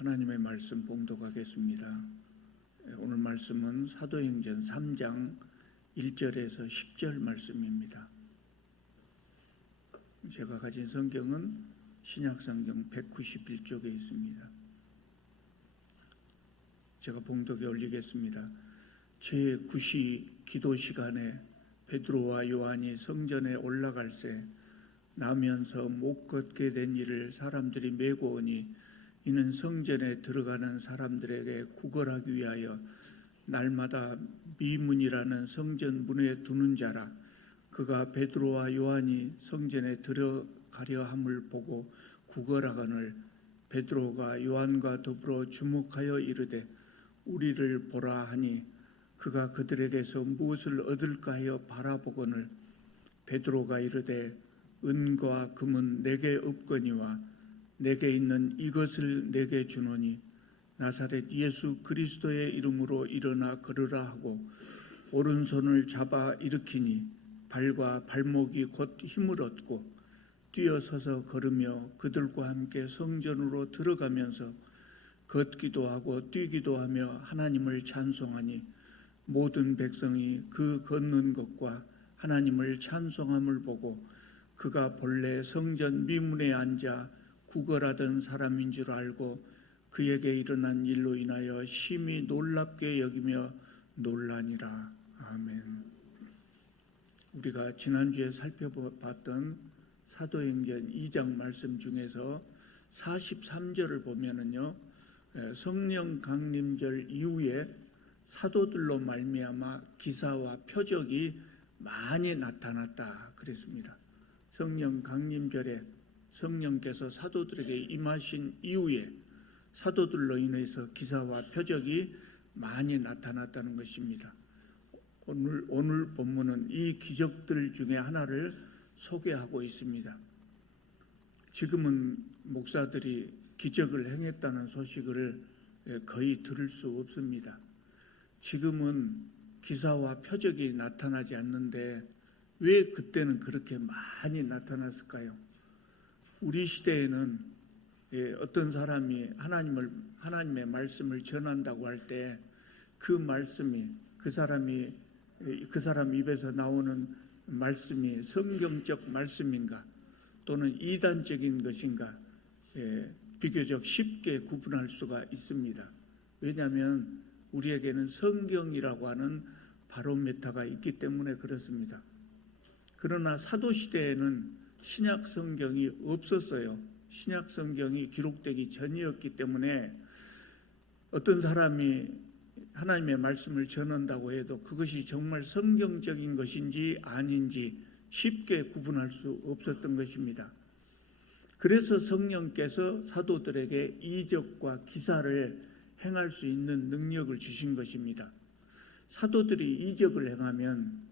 하나님의 말씀 봉독하겠습니다. 오늘 말씀은 사도행전 3장 1절에서 10절 말씀입니다. 제가 가진 성경은 신약성경 191쪽에 있습니다. 제가 봉독에 올리겠습니다. 제9시 기도 시간에 베드로와 요한이 성전에 올라갈새 나면서 못 걷게 된 이를 사람들이 메고 오니 이는 성전에 들어가는 사람들에게 구걸하기 위하여 날마다 미문이라는 성전 문에 두는 자라. 그가 베드로와 요한이 성전에 들어가려 함을 보고 구걸하거늘 베드로가 요한과 더불어 주목하여 이르되 우리를 보라 하니 그가 그들에게서 무엇을 얻을까 하여 바라보거늘 베드로가 이르되 은과 금은 내게 없거니와 내게 있는 이것을 내게 주노니 나사렛 예수 그리스도의 이름으로 일어나 걸으라 하고 오른손을 잡아 일으키니 발과 발목이 곧 힘을 얻고 뛰어서서 걸으며 그들과 함께 성전으로 들어가면서 걷기도 하고 뛰기도 하며 하나님을 찬송하니 모든 백성이 그 걷는 것과 하나님을 찬송함을 보고 그가 본래 성전 미문에 앉아 구걸하던 사람인 줄 알고 그에게 일어난 일로 인하여 심히 놀랍게 여기며 놀라니라. 아멘. 우리가 지난주에 살펴봤던 사도행전 2장 말씀 중에서 43절을 보면은요, 성령 강림절 이후에 사도들로 말미암아 기사와 표적이 많이 나타났다 그랬습니다. 성령 강림절에 성령께서 사도들에게 임하신 이후에 사도들로 인해서 기사와 표적이 많이 나타났다는 것입니다. 오늘 본문은 이 기적들 중에 하나를 소개하고 있습니다. 지금은 목사들이 기적을 행했다는 소식을 거의 들을 수 없습니다. 지금은 기사와 표적이 나타나지 않는데 왜 그때는 그렇게 많이 나타났을까요? 우리 시대에는 어떤 사람이 하나님의 말씀을 전한다고 할 때 그 말씀이 그 사람 입에서 나오는 말씀이 성경적 말씀인가 또는 이단적인 것인가 비교적 쉽게 구분할 수가 있습니다. 왜냐하면 우리에게는 성경이라고 하는 바로메타가 있기 때문에 그렇습니다. 그러나 사도시대에는 신약 성경이 없었어요. 신약 성경이 기록되기 전이었기 때문에 어떤 사람이 하나님의 말씀을 전한다고 해도 그것이 정말 성경적인 것인지 아닌지 쉽게 구분할 수 없었던 것입니다. 그래서 성령께서 사도들에게 이적과 기사를 행할 수 있는 능력을 주신 것입니다. 사도들이 이적을 행하면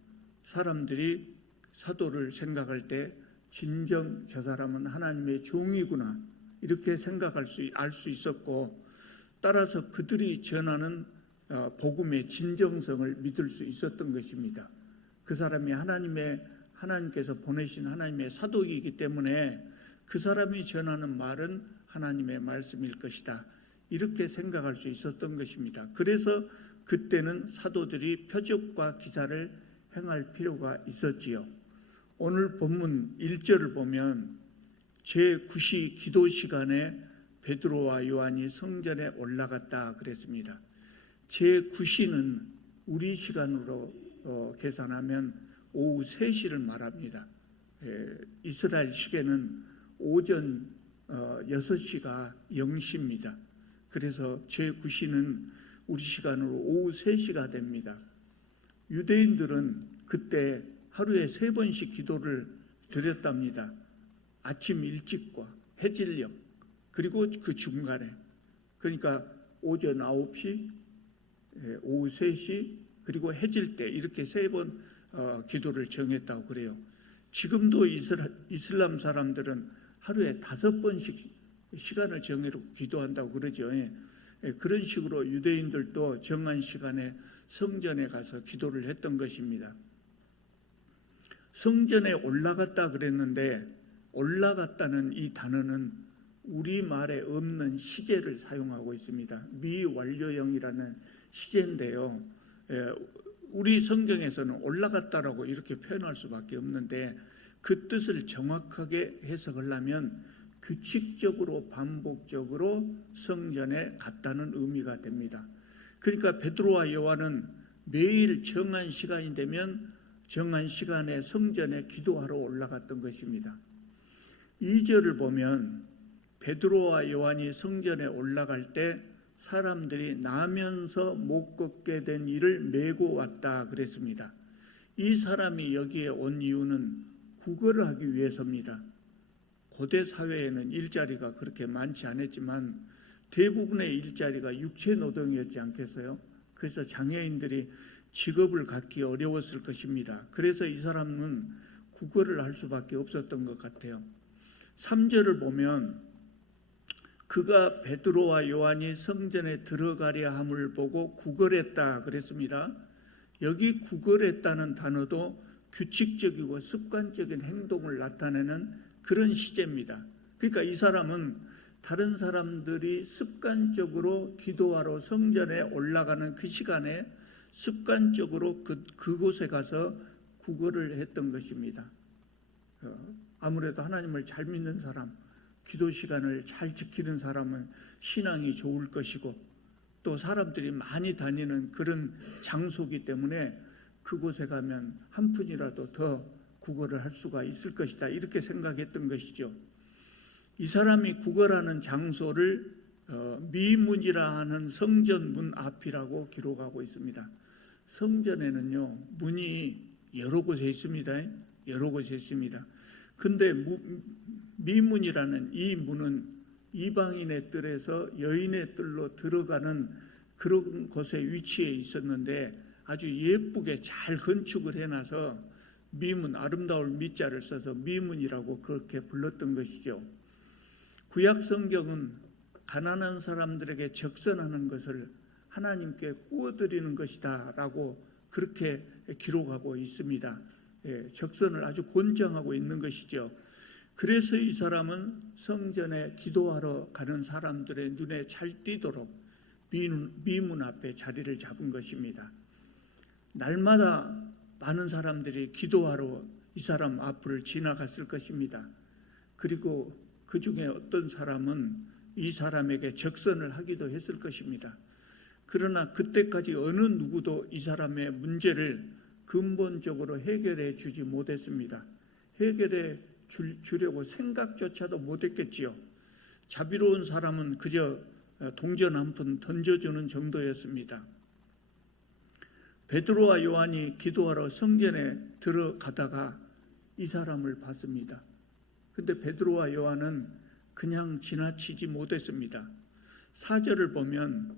사람들이 사도를 생각할 때 진정 저 사람은 하나님의 종이구나 이렇게 알 수 있었고 따라서 그들이 전하는 복음의 진정성을 믿을 수 있었던 것입니다. 그 사람이 하나님께서 보내신 하나님의 사도이기 때문에 그 사람이 전하는 말은 하나님의 말씀일 것이다 이렇게 생각할 수 있었던 것입니다. 그래서 그때는 사도들이 표적과 기사를 행할 필요가 있었지요. 오늘 본문 1절을 보면 제9시 기도 시간에 베드로와 요한이 성전에 올라갔다 그랬습니다. 제9시는 우리 시간으로 계산하면 오후 3시를 말합니다. 이스라엘 시계는 오전 6시가 0시입니다. 그래서 제9시는 우리 시간으로 오후 3시가 됩니다. 유대인들은 그때 하루에 3번씩 기도를 드렸답니다. 아침 일찍과 해질녘 그리고 그 중간에 그러니까 오전 9시, 오후 3시 그리고 해질 때 이렇게 3번 기도를 정했다고 그래요. 지금도 이슬람 사람들은 하루에 5번씩 시간을 정해놓고 기도한다고 그러죠. 그런 식으로 유대인들도 정한 시간에 성전에 가서 기도를 했던 것입니다. 성전에 올라갔다 그랬는데 올라갔다는 이 단어는 우리말에 없는 시제를 사용하고 있습니다. 미완료형이라는 시제인데요. 우리 성경에서는 올라갔다라고 이렇게 표현할 수밖에 없는데 그 뜻을 정확하게 해석하려면 규칙적으로 반복적으로 성전에 갔다는 의미가 됩니다. 그러니까 베드로와 요한은 매일 정한 시간이 되면 정한 시간에 성전에 기도하러 올라갔던 것입니다. 2절을 보면 베드로와 요한이 성전에 올라갈 때 사람들이 나면서 못 걷게 된 일을 메고 왔다 그랬습니다. 이 사람이 여기에 온 이유는 구걸을 하기 위해서입니다. 고대 사회에는 일자리가 그렇게 많지 않았지만 대부분의 일자리가 육체 노동이었지 않겠어요? 그래서 장애인들이 직업을 갖기 어려웠을 것입니다. 그래서 이 사람은 구걸을 할 수밖에 없었던 것 같아요. 3절을 보면 그가 베드로와 요한이 성전에 들어가려 함을 보고 구걸했다 그랬습니다. 여기 구걸했다는 단어도 규칙적이고 습관적인 행동을 나타내는 그런 시제입니다. 그러니까 이 사람은 다른 사람들이 습관적으로 기도하러 성전에 올라가는 그 시간에 습관적으로 그곳에 가서 구걸을 했던 것입니다. 아무래도 하나님을 잘 믿는 사람, 기도 시간을 잘 지키는 사람은 신앙이 좋을 것이고 또 사람들이 많이 다니는 그런 장소이기 때문에 그곳에 가면 한 푼이라도 더 구걸을 할 수가 있을 것이다 이렇게 생각했던 것이죠. 이 사람이 구걸하는 장소를 미문이라 하는 성전 문 앞이라고 기록하고 있습니다. 성전에는요 문이 여러 곳에 있습니다. 여러 곳에 있습니다. 근데 미문이라는 이 문은 이방인의 뜰에서 여인의 뜰로 들어가는 그런 곳에 위치해 있었는데 아주 예쁘게 잘 건축을 해놔서 미문, 아름다울 미자를 써서 미문이라고 그렇게 불렀던 것이죠. 구약 성경은 가난한 사람들에게 적선하는 것을 하나님께 구워드리는 것이다 라고 그렇게 기록하고 있습니다. 적선을 아주 권장하고 있는 것이죠. 그래서 이 사람은 성전에 기도하러 가는 사람들의 눈에 잘 띄도록 미문 앞에 자리를 잡은 것입니다. 날마다 많은 사람들이 기도하러 이 사람 앞을 지나갔을 것입니다. 그리고 그 중에 어떤 사람은 이 사람에게 적선을 하기도 했을 것입니다. 그러나 그때까지 어느 누구도 이 사람의 문제를 근본적으로 해결해 주지 못했습니다. 해결해 주려고 생각조차도 못했겠지요. 자비로운 사람은 그저 동전 한 푼 던져주는 정도였습니다. 베드로와 요한이 기도하러 성전에 들어가다가 이 사람을 봤습니다. 근데 베드로와 요한은 그냥 지나치지 못했습니다. 4절을 보면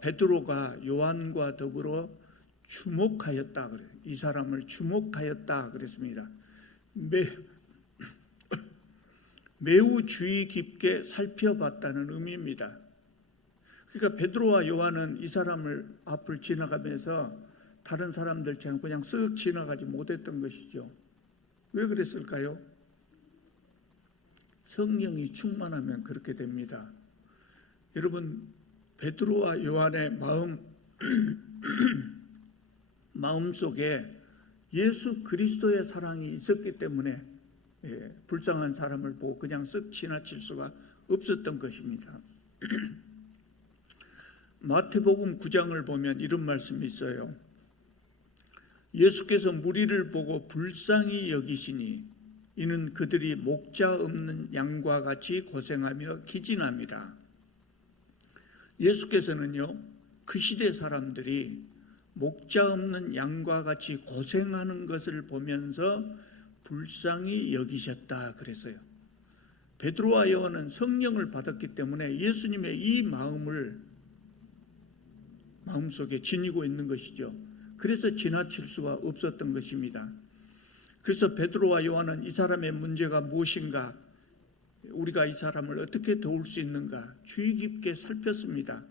베드로가 요한과 더불어 주목하였다 그래요. 이 사람을 주목하였다 그랬습니다. 매우 주의 깊게 살펴봤다는 의미입니다. 그러니까 베드로와 요한은 이 사람을 앞을 지나가면서 다른 사람들처럼 그냥 쓱 지나가지 못했던 것이죠. 왜 그랬을까요? 성령이 충만하면 그렇게 됩니다. 여러분, 베드로와 요한의 마음속에 예수 그리스도의 사랑이 있었기 때문에 불쌍한 사람을 보고 그냥 쓱 지나칠 수가 없었던 것입니다. 마태복음 9장을 보면 이런 말씀이 있어요. 예수께서 무리를 보고 불쌍히 여기시니 이는 그들이 목자 없는 양과 같이 고생하며 기진합니다. 예수께서는요, 그 시대 사람들이 목자 없는 양과 같이 고생하는 것을 보면서 불쌍히 여기셨다 그랬어요. 베드로와 요한은 성령을 받았기 때문에 예수님의 이 마음을 마음속에 지니고 있는 것이죠. 그래서 지나칠 수가 없었던 것입니다. 그래서 베드로와 요한은 이 사람의 문제가 무엇인가, 우리가 이 사람을 어떻게 도울 수 있는가 주의 깊게 살폈습니다.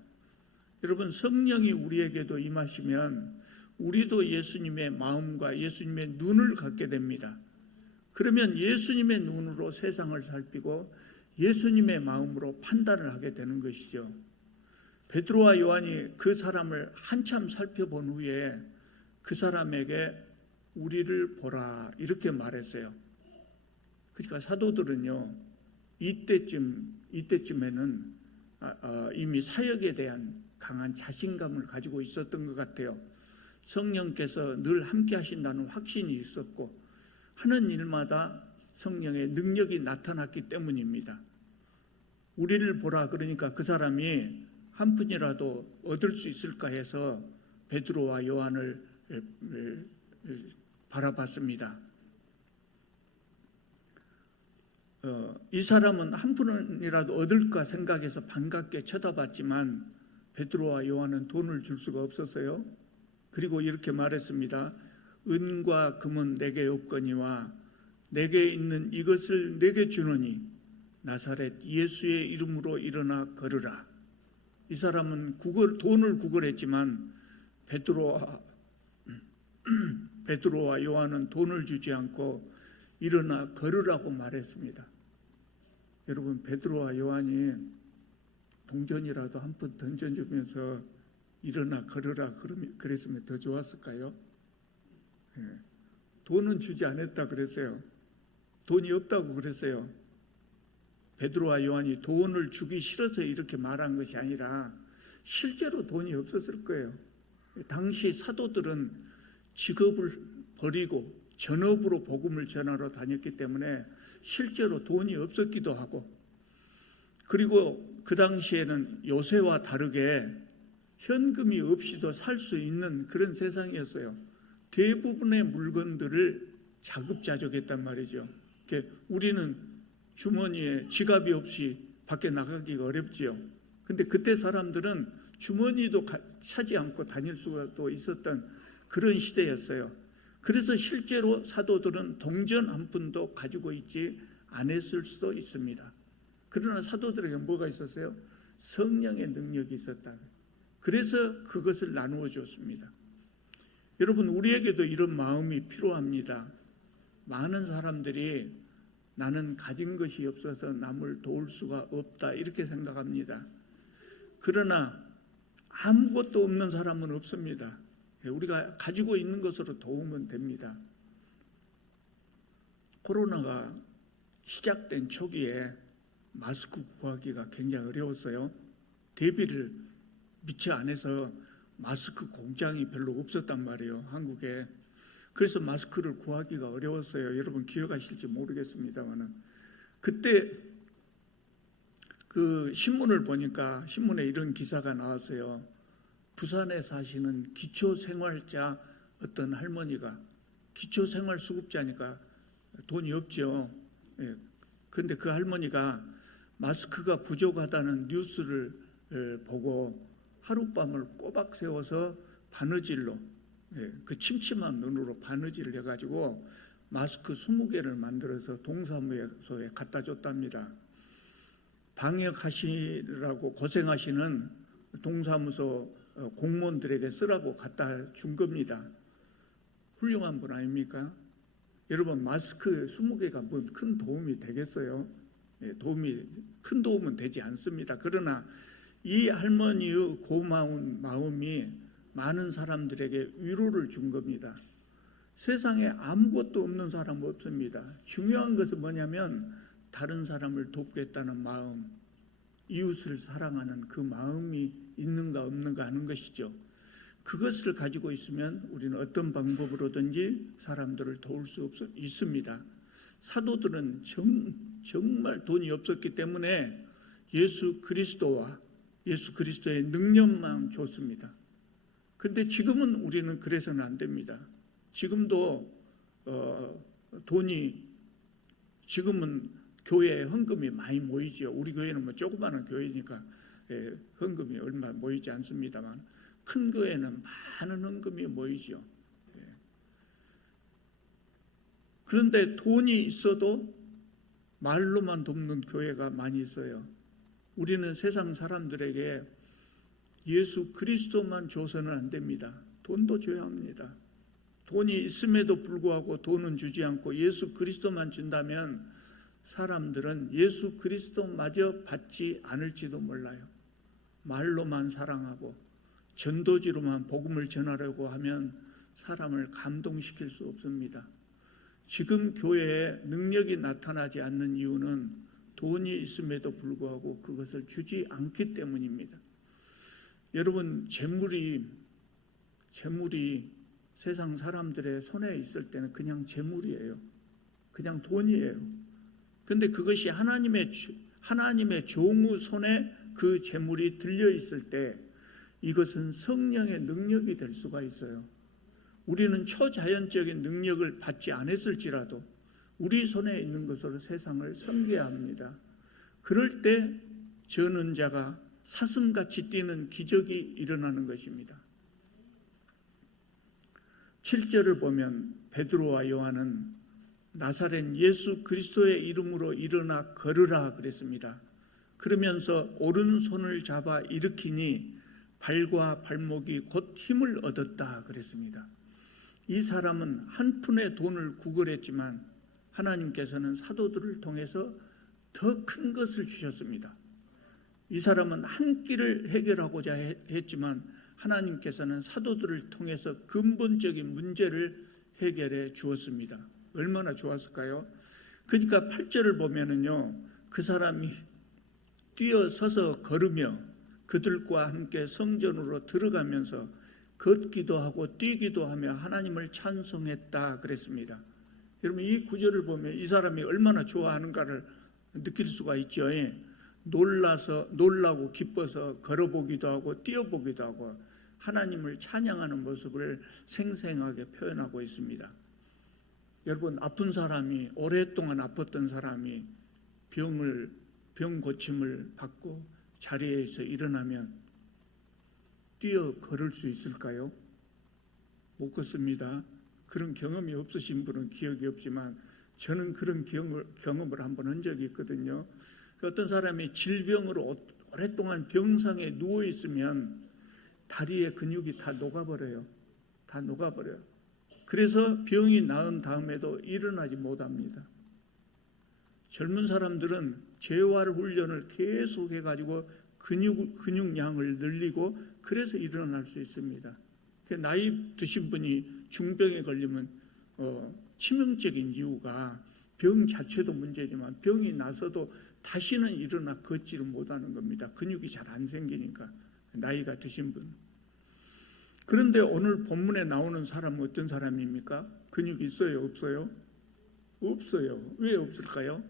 여러분, 성령이 우리에게도 임하시면 우리도 예수님의 마음과 예수님의 눈을 갖게 됩니다. 그러면 예수님의 눈으로 세상을 살피고 예수님의 마음으로 판단을 하게 되는 것이죠. 베드로와 요한이 그 사람을 한참 살펴본 후에 그 사람에게 우리를 보라 이렇게 말했어요. 그러니까 사도들은요, 이때쯤에는 이미 사역에 대한 강한 자신감을 가지고 있었던 것 같아요. 성령께서 늘 함께 하신다는 확신이 있었고 하는 일마다 성령의 능력이 나타났기 때문입니다. 우리를 보라 그러니까 그 사람이 한 푼이라도 얻을 수 있을까 해서 베드로와 요한을 바라봤습니다. 이 사람은 한 푼이라도 얻을까 생각해서 반갑게 쳐다봤지만 베드로와 요한은 돈을 줄 수가 없었어요. 그리고 이렇게 말했습니다. 은과 금은 내게 없거니와 내게 있는 이것을 내게 주노니 나사렛 예수의 이름으로 일어나 걸으라. 이 사람은 돈을 구걸했지만 베드로와 요한은 돈을 주지 않고 일어나 걸으라고 말했습니다. 여러분, 베드로와 요한이 동전이라도 한 푼 던져주면서 일어나 걸으라 그랬으면 더 좋았을까요? 돈은 주지 않았다 그랬어요. 돈이 없다고 그랬어요. 베드로와 요한이 돈을 주기 싫어서 이렇게 말한 것이 아니라 실제로 돈이 없었을 거예요. 당시 사도들은 직업을 버리고 전업으로 복음을 전하러 다녔기 때문에 실제로 돈이 없었기도 하고, 그리고 그 당시에는 요새와 다르게 현금이 없이도 살 수 있는 그런 세상이었어요. 대부분의 물건들을 자급자족했단 말이죠. 우리는 주머니에 지갑이 없이 밖에 나가기가 어렵지요. 근데 그때 사람들은 주머니도 차지 않고 다닐 수가 또 있었던 그런 시대였어요. 그래서 실제로 사도들은 동전 한 푼도 가지고 있지 않았을 수도 있습니다. 그러나 사도들에게 뭐가 있었어요? 성령의 능력이 있었다. 그래서 그것을 나누어 줬습니다. 여러분, 우리에게도 이런 마음이 필요합니다. 많은 사람들이 나는 가진 것이 없어서 남을 도울 수가 없다 이렇게 생각합니다. 그러나 아무것도 없는 사람은 없습니다. 우리가 가지고 있는 것으로 도우면 됩니다. 코로나가 시작된 초기에 마스크 구하기가 굉장히 어려웠어요. 대비를 미처 안 해서 마스크 공장이 별로 없었단 말이에요, 한국에. 그래서 마스크를 구하기가 어려웠어요. 여러분 기억하실지 모르겠습니다만은 그때 그 신문을 보니까 신문에 이런 기사가 나왔어요. 부산에 사시는 기초생활자 어떤 할머니가, 기초생활수급자니까 돈이 없죠. 그런데 그 할머니가 마스크가 부족하다는 뉴스를 보고 하룻밤을 꼬박 세워서 바느질로, 그 침침한 눈으로 바느질을 해가지고 마스크 20개를 만들어서 동사무소에 갖다 줬답니다. 방역하시라고 고생하시는 동사무소 공무원들에게 쓰라고 갖다 준 겁니다. 훌륭한 분 아닙니까? 여러분, 마스크 20개가 뭐 큰 도움이 되겠어요? 큰 도움은 되지 않습니다. 그러나 이 할머니의 고마운 마음이 많은 사람들에게 위로를 준 겁니다. 세상에 아무것도 없는 사람 없습니다. 중요한 것은 뭐냐면 다른 사람을 돕겠다는 마음, 이웃을 사랑하는 그 마음이 있는가 없는가 하는 것이죠. 그것을 가지고 있으면 우리는 어떤 방법으로든지 사람들을 도울 수 있습니다. 사도들은 정말 돈이 없었기 때문에 예수 그리스도의 능력만 줬습니다. 그런데 지금은 우리는 그래서는 안 됩니다. 지금도 지금은 교회에 헌금이 많이 모이죠. 우리 교회는 뭐 조그마한 교회니까 헌금이 얼마 모이지 않습니다만 큰 교회는 많은 헌금이 모이죠. 그런데 돈이 있어도 말로만 돕는 교회가 많이 있어요. 우리는 세상 사람들에게 예수 그리스도만 줘서는 안 됩니다. 돈도 줘야 합니다. 돈이 있음에도 불구하고 돈은 주지 않고 예수 그리스도만 준다면 사람들은 예수 그리스도마저 받지 않을지도 몰라요. 말로만 사랑하고 전도지로만 복음을 전하려고 하면 사람을 감동시킬 수 없습니다. 지금 교회에 능력이 나타나지 않는 이유는 돈이 있음에도 불구하고 그것을 주지 않기 때문입니다. 여러분, 재물이 세상 사람들의 손에 있을 때는 그냥 재물이에요. 그냥 돈이에요. 그런데 그것이 하나님의 종의 손에 그 재물이 들려 있을 때 이것은 성령의 능력이 될 수가 있어요. 우리는 초자연적인 능력을 받지 않았을지라도 우리 손에 있는 것으로 세상을 섬겨야 합니다. 그럴 때 저는 자가 사슴같이 뛰는 기적이 일어나는 것입니다. 7절을 보면 베드로와 요한은 나사렛 예수 그리스도의 이름으로 일어나 걸으라 그랬습니다. 그러면서 오른손을 잡아 일으키니 발과 발목이 곧 힘을 얻었다 그랬습니다. 이 사람은 한 푼의 돈을 구걸했지만 하나님께서는 사도들을 통해서 더 큰 것을 주셨습니다. 이 사람은 한 끼를 해결하고자 했지만 하나님께서는 사도들을 통해서 근본적인 문제를 해결해 주었습니다. 얼마나 좋았을까요? 그러니까 8절을 보면은요, 그 사람이 뛰어서서 걸으며 그들과 함께 성전으로 들어가면서 걷기도 하고 뛰기도 하며 하나님을 찬송했다 그랬습니다. 여러분, 이 구절을 보면 이 사람이 얼마나 좋아하는가를 느낄 수가 있죠. 놀라고 기뻐서 걸어보기도 하고 뛰어보기도 하고 하나님을 찬양하는 모습을 생생하게 표현하고 있습니다. 여러분, 아픈 사람이, 오랫동안 아팠던 사람이 병 고침을 받고 자리에서 일어나면 뛰어 걸을 수 있을까요? 못 걷습니다. 그런 경험이 없으신 분은 기억이 없지만 저는 그런 경험을 한번 한 적이 있거든요. 어떤 사람이 질병으로 오랫동안 병상에 누워 있으면 다리의 근육이 다 녹아버려요. 그래서 병이 나은 다음에도 일어나지 못합니다. 젊은 사람들은 재활 훈련을 계속 해가지고 근육량을 늘리고 그래서 일어날 수 있습니다. 나이 드신 분이 중병에 걸리면 치명적인 이유가 병 자체도 문제지만 병이 나서도 다시는 일어나 걷지를 못하는 겁니다. 근육이 잘 안 생기니까, 나이가 드신 분. 그런데 오늘 본문에 나오는 사람은 어떤 사람입니까? 근육이 있어요? 없어요? 없어요. 왜 없을까요?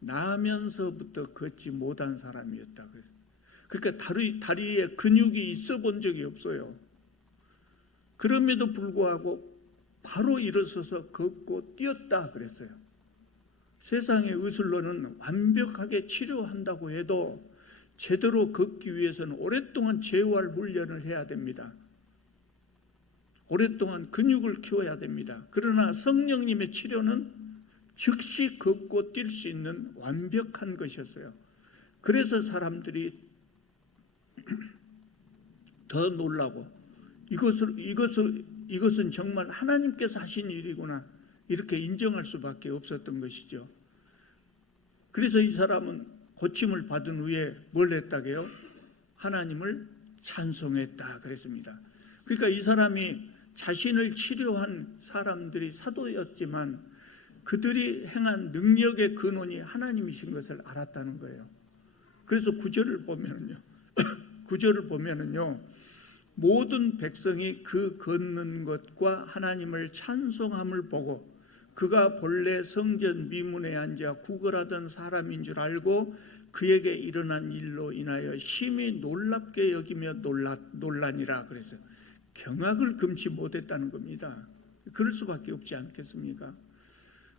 나면서부터 걷지 못한 사람이었다. 그러니까 다리에 근육이 있어 본 적이 없어요. 그럼에도 불구하고 바로 일어서서 걷고 뛰었다 그랬어요. 세상의 의술로는 완벽하게 치료한다고 해도 제대로 걷기 위해서는 오랫동안 재활 훈련을 해야 됩니다. 오랫동안 근육을 키워야 됩니다. 그러나 성령님의 치료는 즉시 걷고 뛸 수 있는 완벽한 것이었어요. 그래서 사람들이 더 놀라고 이것은 정말 하나님께서 하신 일이구나 이렇게 인정할 수밖에 없었던 것이죠. 그래서 이 사람은 고침을 받은 후에 뭘 했다게요? 하나님을 찬송했다 그랬습니다. 그러니까 이 사람이 자신을 치료한 사람들이 사도였지만 그들이 행한 능력의 근원이 하나님이신 것을 알았다는 거예요. 그래서 구절을 보면은요 모든 백성이 그 걷는 것과 하나님을 찬송함을 보고 그가 본래 성전 미문에 앉아 구걸하던 사람인 줄 알고 그에게 일어난 일로 인하여 심히 놀랍게 여기며 놀라니라 그랬어요. 경악을 금치 못했다는 겁니다. 그럴 수밖에 없지 않겠습니까?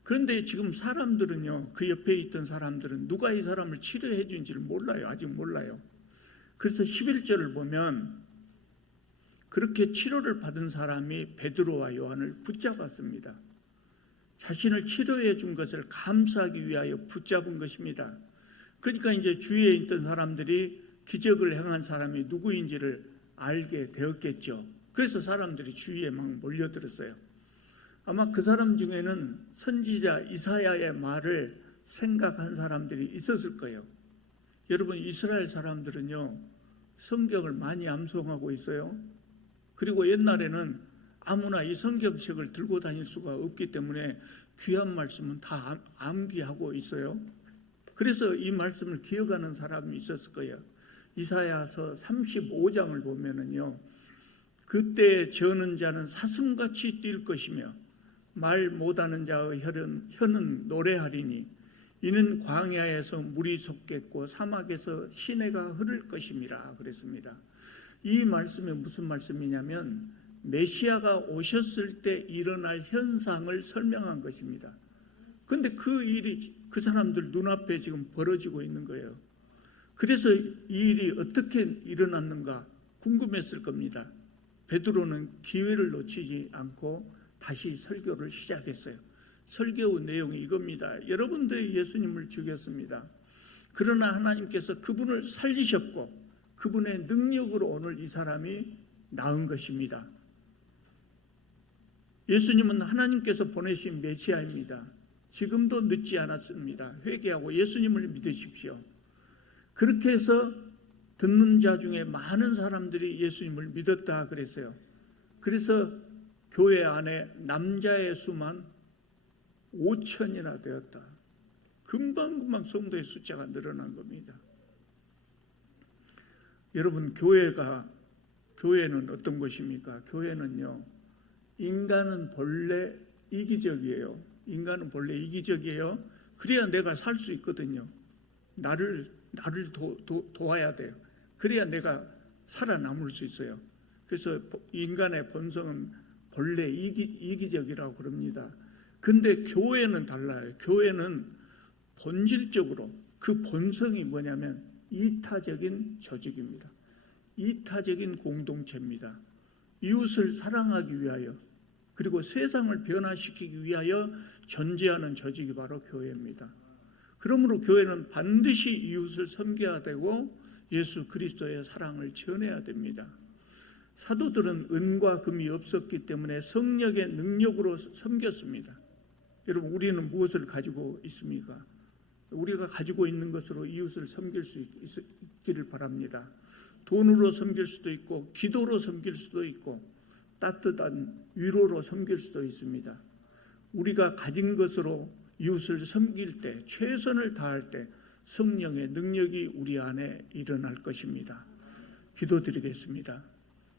그런데 지금 사람들은요, 그 옆에 있던 사람들은 누가 이 사람을 치료해 준지를 몰라요. 아직 몰라요. 그래서 11절을 보면 그렇게 치료를 받은 사람이 베드로와 요한을 붙잡았습니다. 자신을 치료해 준 것을 감사하기 위하여 붙잡은 것입니다. 그러니까 이제 주위에 있던 사람들이 기적을 행한 사람이 누구인지를 알게 되었겠죠. 그래서 사람들이 주위에 막 몰려들었어요. 아마 그 사람 중에는 선지자 이사야의 말을 생각한 사람들이 있었을 거예요. 여러분, 이스라엘 사람들은요, 성경을 많이 암송하고 있어요. 그리고 옛날에는 아무나 이 성경책을 들고 다닐 수가 없기 때문에 귀한 말씀은 다 암기하고 있어요. 그래서 이 말씀을 기억하는 사람이 있었을 거예요. 이사야서 35장을 보면은요, 그때 저는 자는 사슴같이 뛸 것이며 말 못하는 자의 혀는 노래하리니 이는 광야에서 물이 솟겠고 사막에서 시내가 흐를 것임이라 그랬습니다. 이 말씀이 무슨 말씀이냐면 메시아가 오셨을 때 일어날 현상을 설명한 것입니다. 그런데 그 일이 그 사람들 눈앞에 지금 벌어지고 있는 거예요. 그래서 이 일이 어떻게 일어났는가 궁금했을 겁니다. 베드로는 기회를 놓치지 않고 다시 설교를 시작했어요. 설교 내용이 이겁니다. 여러분들이 예수님을 죽였습니다. 그러나 하나님께서 그분을 살리셨고 그분의 능력으로 오늘 이 사람이 나은 것입니다. 예수님은 하나님께서 보내신 메시아입니다. 지금도 늦지 않았습니다. 회개하고 예수님을 믿으십시오. 그렇게 해서 듣는 자 중에 많은 사람들이 예수님을 믿었다 그랬어요. 그래서 교회 안에 남자의 수만 5천이나 되었다. 금방금방 성도의 숫자가 늘어난 겁니다. 여러분, 교회는 어떤 것입니까? 교회는요, 인간은 본래 이기적이에요. 인간은 본래 이기적이에요. 그래야 내가 살 수 있거든요. 나를 도와야 돼요. 그래야 내가 살아남을 수 있어요. 그래서 인간의 본성은 본래 이기적이라고 그럽니다. 근데 교회는 달라요. 교회는 본질적으로 그 본성이 뭐냐면 이타적인 조직입니다. 이타적인 공동체입니다. 이웃을 사랑하기 위하여 그리고 세상을 변화시키기 위하여 존재하는 조직이 바로 교회입니다. 그러므로 교회는 반드시 이웃을 섬겨야 되고 예수 그리스도의 사랑을 전해야 됩니다. 사도들은 은과 금이 없었기 때문에 성령의 능력으로 섬겼습니다. 여러분, 우리는 무엇을 가지고 있습니까? 우리가 가지고 있는 것으로 이웃을 섬길 수 있기를 바랍니다. 돈으로 섬길 수도 있고 기도로 섬길 수도 있고 따뜻한 위로로 섬길 수도 있습니다. 우리가 가진 것으로 이웃을 섬길 때, 최선을 다할 때 성령의 능력이 우리 안에 일어날 것입니다. 기도드리겠습니다.